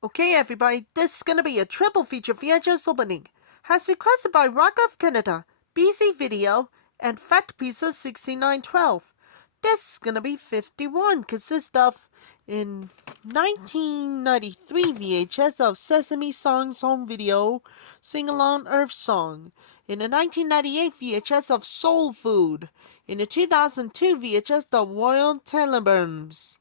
Okay, everybody, this is gonna be a triple feature VHS opening, as requested by RockOfCanada, B.C.Video, and Fat Pizza 6912. This is gonna be 51, consists of in 1993 VHS of Sesame Songs home video, Sing Along Earth Song, in the 1998 VHS of Soul Food, in the 2002 VHS of Royal Tenenbaums.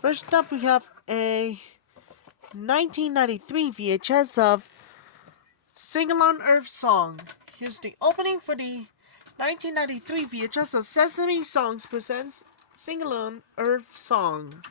First up, we have a 1993 VHS of Sing Along Earth Song. Here's the opening for the 1993 VHS of Sesame Songs presents Sing Along Earth Song.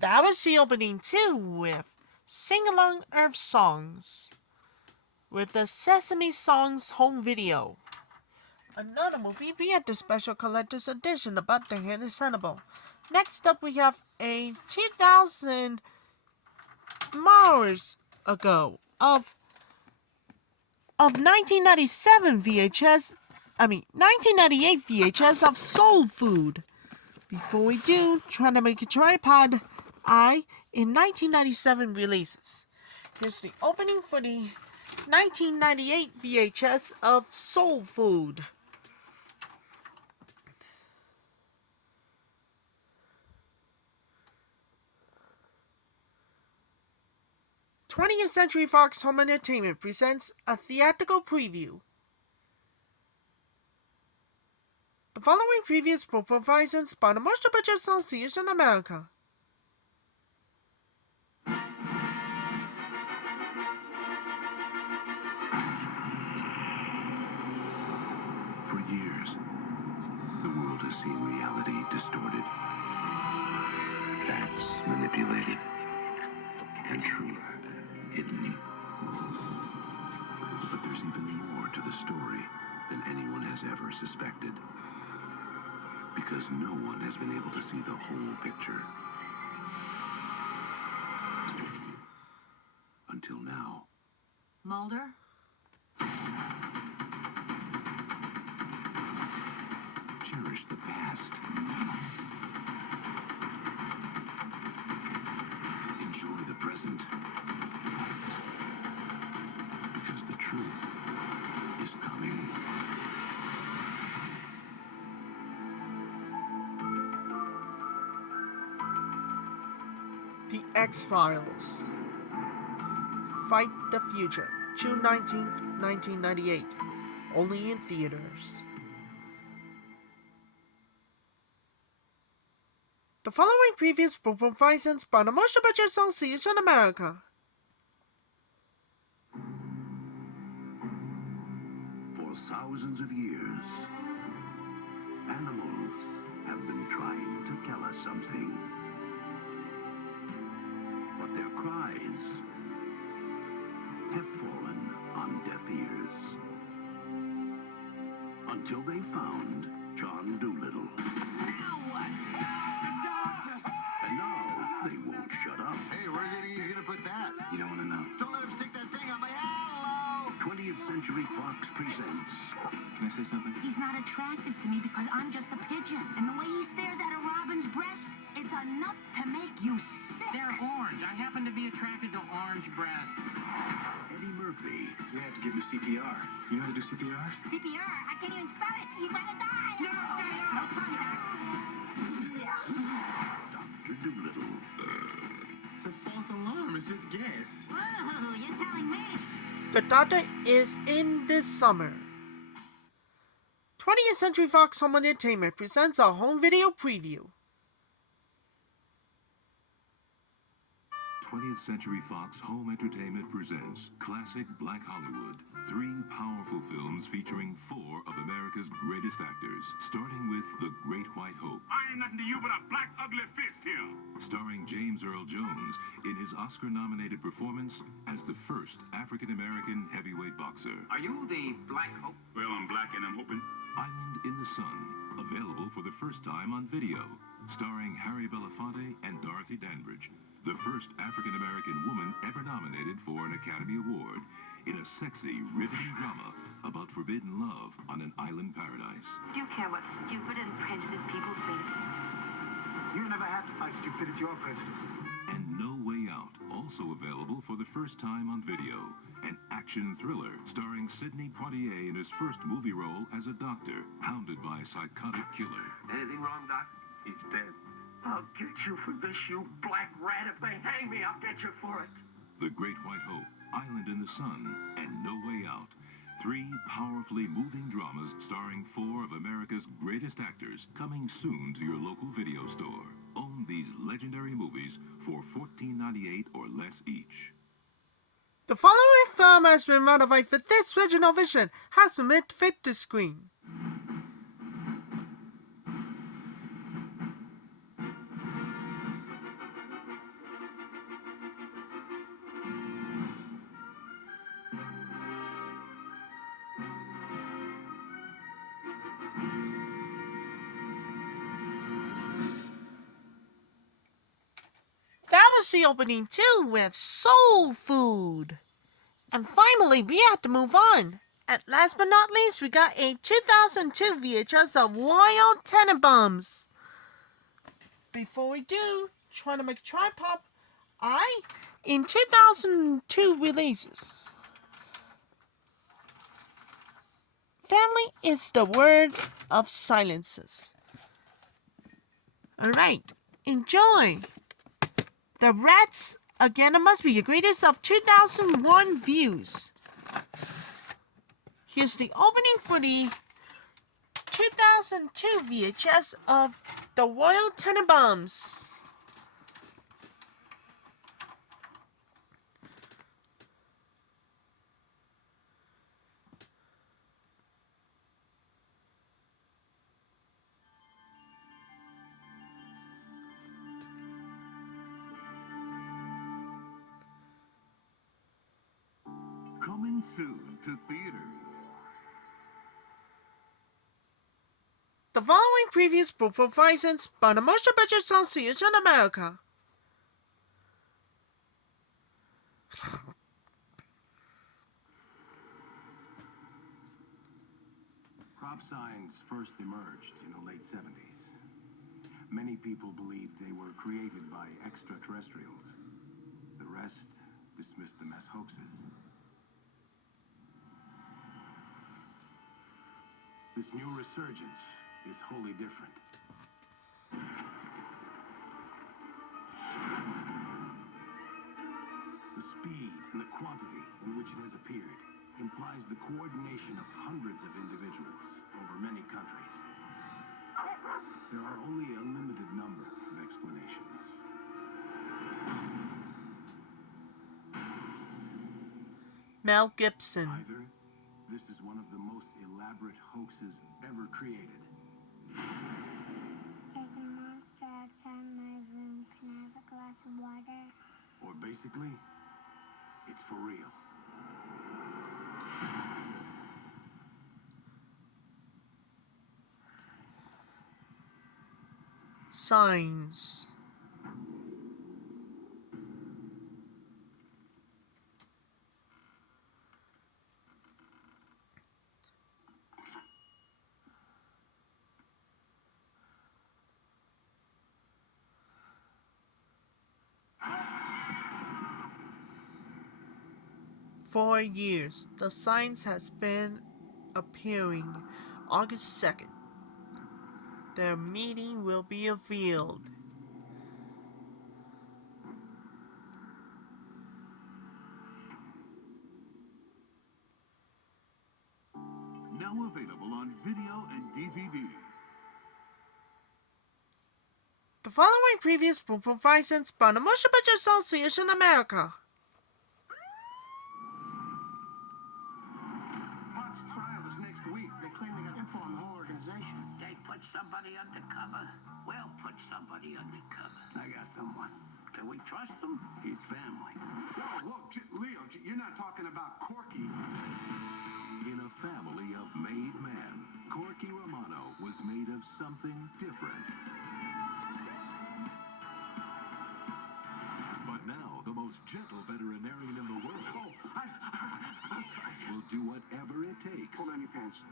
That was the opening too, with Sing Along Earth Songs, with the Sesame Songs home video. Another movie, we had the special collector's edition about the hand is Hannibal. Next up, we have a 2000 miles ago of 1997 VHS, 1998 VHS of Soul Food. Before we do, trying to make a tripod eye in 1997 releases. Here's the opening for the 1998 VHS of Soul Food. Twentieth Century Fox Home Entertainment presents a theatrical preview. The following preview is provided by the Motion Picture Association of America. For years, the world has seen reality distorted, facts manipulated, and truth hidden. But there's even more to the story than anyone has ever suspected. Because no one has been able to see the whole picture. Until now. Mulder? Cherish the past. Enjoy the present. Because the truth is coming. The X-Files. Fight the Future, June 19th, 1998. Only in theaters. The following preview is provided by the Motion Picture Association of America. For thousands of years, animals have been trying to tell us something. But their cries have fallen on deaf ears. Until they found John Doolittle. And now they won't shut up. Hey, where do you think he's gonna put that? You don't want to know. Don't let him stick that thing on my hello. 20th Century Fox presents. Can I say something? He's not attracted to me because I'm just a pigeon. And the way he stares at a robin's breast, it's enough to make you sick. They're orange. I happen to be attracted to orange breast. Eddie Murphy. You have to give me CPR. You know how to do CPR? CPR? I can't even spell it. He'd rather die. No tongue, Doc. Dr. Doolittle. It's a false alarm. It's just gas. Whoa, you're telling me. The Doctor is in this summer. 20th Century Fox Home Entertainment presents a home video preview. 20th Century Fox Home Entertainment presents Classic Black Hollywood. 3 powerful films featuring 4 of America's greatest actors, starting with The Great White Hope. I ain't nothing to you but a black ugly fist here. Starring James Earl Jones in his Oscar-nominated performance as the first African-American heavyweight boxer. Are you the Black Hope? Well, I'm black and I'm hoping. Island in the Sun, available for the first time on video, starring Harry Belafonte and Dorothy Dandridge, the first African-American woman ever nominated for an Academy Award, in a sexy, riveting drama about forbidden love on an island paradise. Do you care what stupid and prejudiced people think? You never had to fight stupidity or prejudice. And No Way Out, also available for the first time on video, an action thriller starring Sidney Poitier in his first movie role as a doctor, hounded by a psychotic killer. Anything wrong, Doc? He's dead. I'll get you for this, you black rat. If they hang me, I'll get you for it. The Great White Hope, Island in the Sun, and No Way Out. 3 powerfully moving dramas starring 4 of America's greatest actors, coming soon to your local video store. Own these legendary movies for $14.98 or less each. The following film has been modified for this original vision, has been made to fit the screen. That was the opening too, with soul food. And finally, we have to move on. And last but not least, we got a 2002 VHS of Royal Tenenbaums. Before we do, trying to make a tripod, in 2002 releases. Family is the word of silences. Alright, enjoy. The Rats, again, it must be the greatest of 2001 views. Here's the opening for the 2002 VHS of the Royal Tenenbaums. Coming soon to theaters. The following previews prove provisions by the motion picture association in America. Crop signs first emerged in the late 70s. Many people believed they were created by extraterrestrials. The rest dismissed them as hoaxes. This new resurgence is wholly different. The speed and the quantity in which it has appeared implies the coordination of hundreds of individuals over many countries. There are only a limited number of explanations. Mel Gibson. Either this is one of the most elaborate hoaxes ever created. There's a monster outside my room. Can I have a glass of water? Or basically, it's for real. Signs. For years, the signs has been appearing. August 2nd. Their meeting will be revealed. Now available on video and DVD. The following previous performances by the Motion Picture Association America. Pop's trial is next week. They claim they got info on the whole organization. They put somebody undercover. We'll put somebody undercover. I got someone. Can we trust them? He's family. Whoa, Leo, you're not talking about Corky. In a family of made men, Corky Romano was made of something different. But now, the most gentle veterinarian in the world I'm sorry. will do whatever it takes Pull down your pants.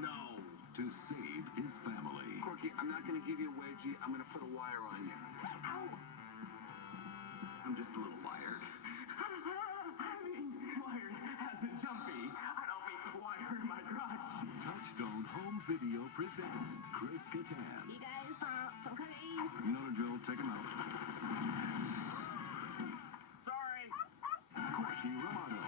No. to save his family. Corky, I'm not going to give you a wedgie. I'm going to put a wire on you. Ow! I'm just a little wired. Wired as in jumpy. I don't mean the wire in my crotch. Touchstone Home Video presents Chris Kattan. You guys want some cookies? You know the drill. Take him out. Sorry. Corky Romano.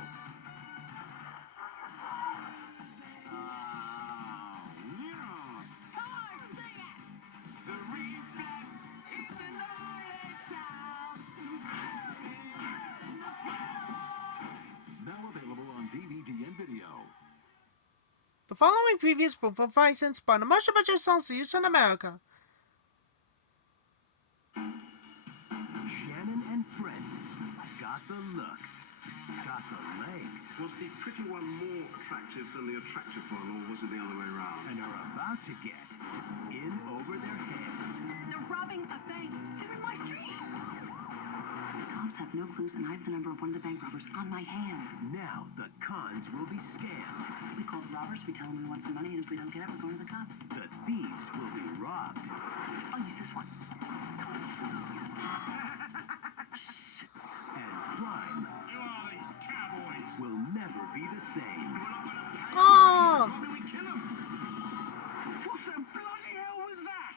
Now available on DVD and video. The following previous performances by the Motion Picture Association America. Shannon and Francis got the looks, got the legs, Was the pretty one more attractive than the attractive one, or was it the other way around? and are about to get in over their heads. They're robbing a bank. They're in my street. The cops have no clues, and I have the number of one of the bank robbers on my hand. Now the cons will be scammed. We call the robbers, we tell them we want some money, and if we don't get it, we're going to the cops. The thieves will be robbed. I'll use this one. And crime You all these cowboys. will never be the same. Oh! We kill him. What the bloody hell was that?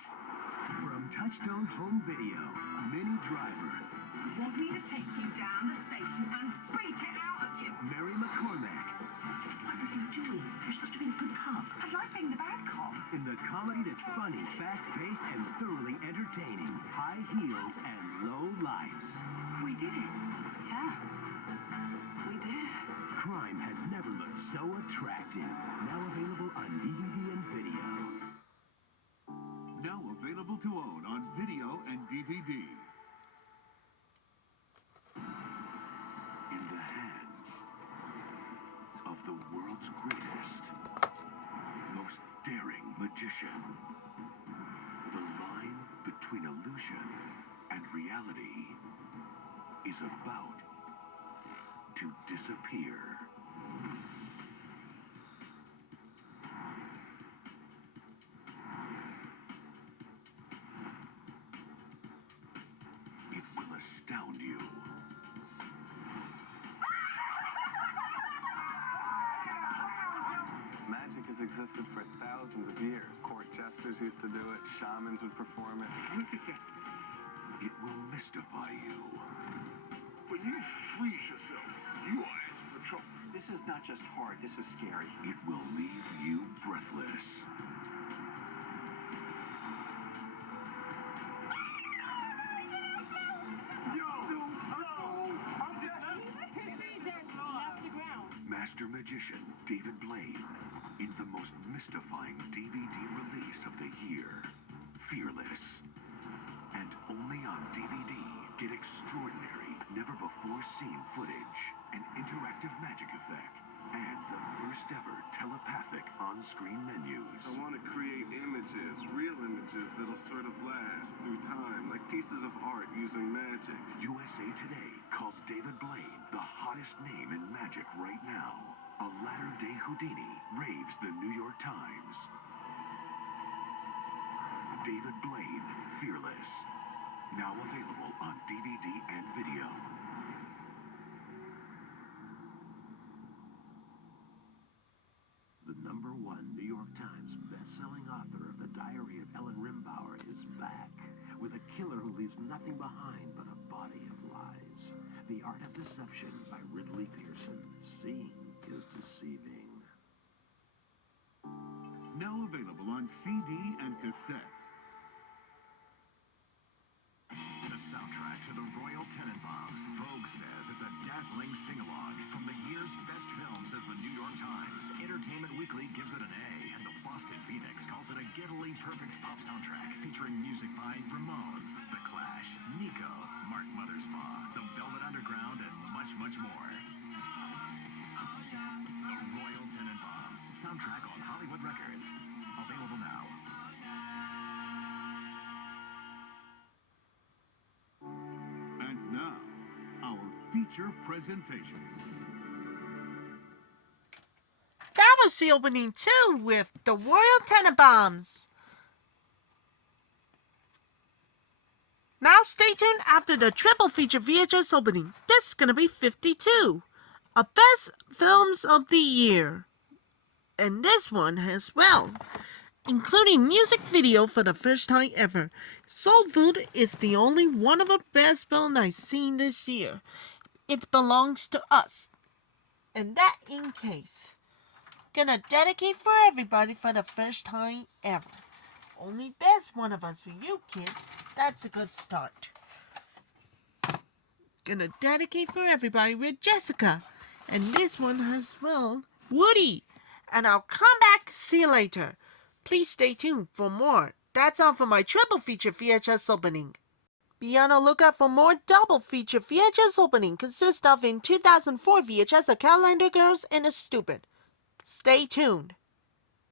From Touchstone Home Video, Minnie Driver, Want me to take you down the station and beat it out of you? Mary McCormack, What are you doing? You're supposed to be the good cop. I like being the bad cop. in the comedy that's funny, fast-paced, and thoroughly entertaining. High heels and low lives. We did it. Yeah. We did. Crime has never looked so attractive. Now available on DVD and video. Now available to own on video and DVD. In the hands of the world's greatest, most daring magician. The line between illusion and reality is about to disappear. It will astound you. Magic has existed for thousands of years. Court jesters used to do it. Shamans would perform it. It will mystify you. When you freeze yourself, you are asking for trouble. This is not just hard, this is scary. It will leave you breathless. Master magician David Blaine in the most mystifying DVD release of the year, Fearless. And only on DVD, get extraordinary, never-before-seen footage, an interactive magic effect, and the first-ever telepathic on-screen menus. I want to create images, real images that'll sort of last through time, like pieces of art using magic. USA Today calls David Blaine the hottest name in magic right now. A latter-day Houdini raves the New York Times. David Blaine, Fearless. Now available on DVD and video. The #1 New York Times best-selling author of The Diary of Ellen Rimbauer is back with a killer who leaves nothing behind but a body of lies. The Art of Deception by Ridley Pearson. Seeing is deceiving. Now available on CD and cassette. York Times. Entertainment Weekly gives it an A, and the Boston Phoenix calls it a giddily perfect pop soundtrack featuring music by Ramones, The Clash, Nico, Mark Mothersbaugh, The Velvet Underground, and much, much more. The Royal Tenenbaums soundtrack on Hollywood Records. Available now. And now, our feature presentation. That was the opening too with the Royal Tenenbaums. Now stay tuned after the triple feature VHS opening. This is gonna be 52. A best films of the year. And this one as well. Including music video for the first time ever. Soul Food is the only one of the best film I've seen this year. It belongs to us. And that in case. Gonna dedicate for everybody for the first time ever. Only best one of us for you kids. That's a good start. Gonna dedicate for everybody with Jessica. And this one as well, Woody. And I'll come back, see you later. Please stay tuned for more. That's all for my triple feature VHS opening. Be on the lookout for more double feature VHS opening consist of in 2004 VHS A Calendar Girls and a Stupid. Stay tuned.